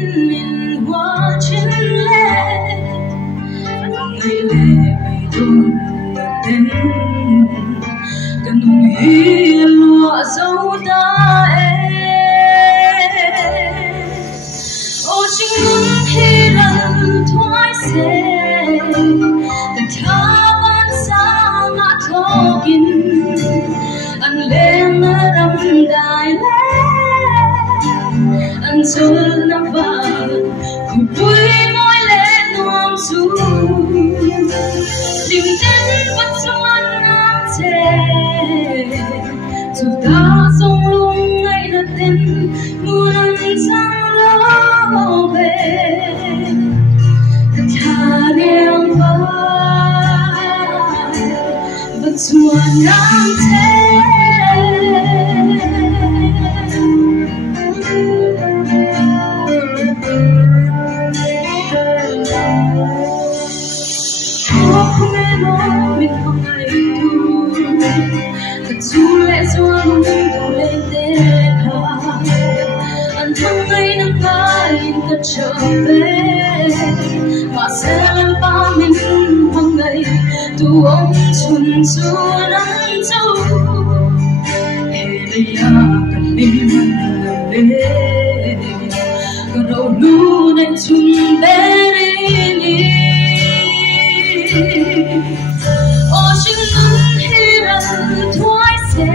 nhìn hoa trên lệ ngày lệ ngày đôi tên cần hùng hi lụa dấu ta ô chính ngân hi lần thoái xeแต่ถ้าวันสามารถทอกินอันเลงรำได้อันจนน้ำบาดคู่ปุยมอยเล่นวมสูลิมเต้นปัจจุบันน้ำเทจุดตาทรงลงไงละเต้นมูนันจังโลเบแต่ถ้าเรียงฟ้าปัจจุบันน้ำเทtrở về và sẽ làm ba mình hàng ngày tu ông chuồn chua nắng châu để đây à cần đi mình lê còn đầu lu này chuồn bé đi ô chừng ngân hi lần thoái xe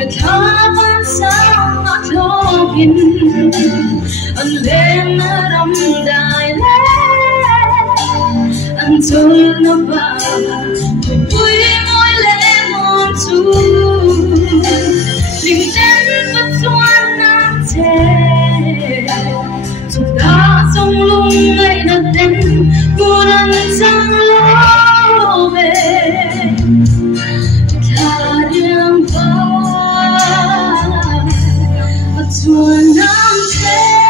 để tha vẫn sao mà lo kín anh lên rắm đài anh trôi nó vào vui môi lên mòn chu linh đến bất doan nam chè chụp đá sông lung ngày đặt đến buồn anh chẳng lo về thà điên vào bất doan nam chè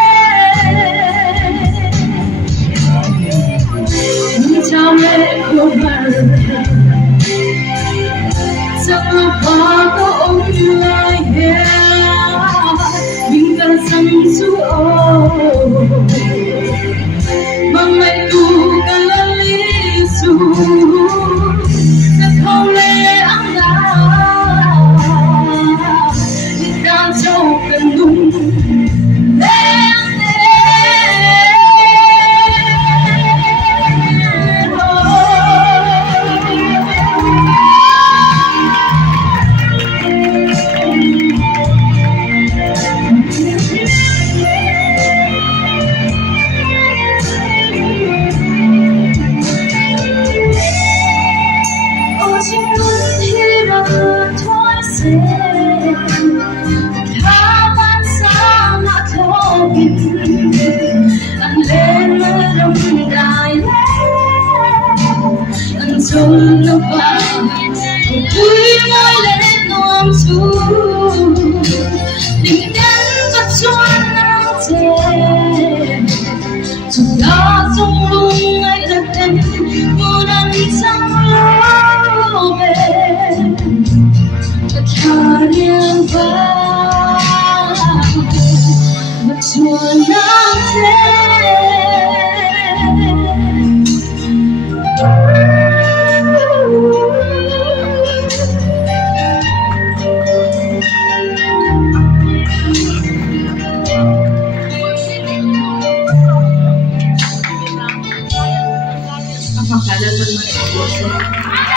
chẳng apa kau omlai ya bingkai sang suo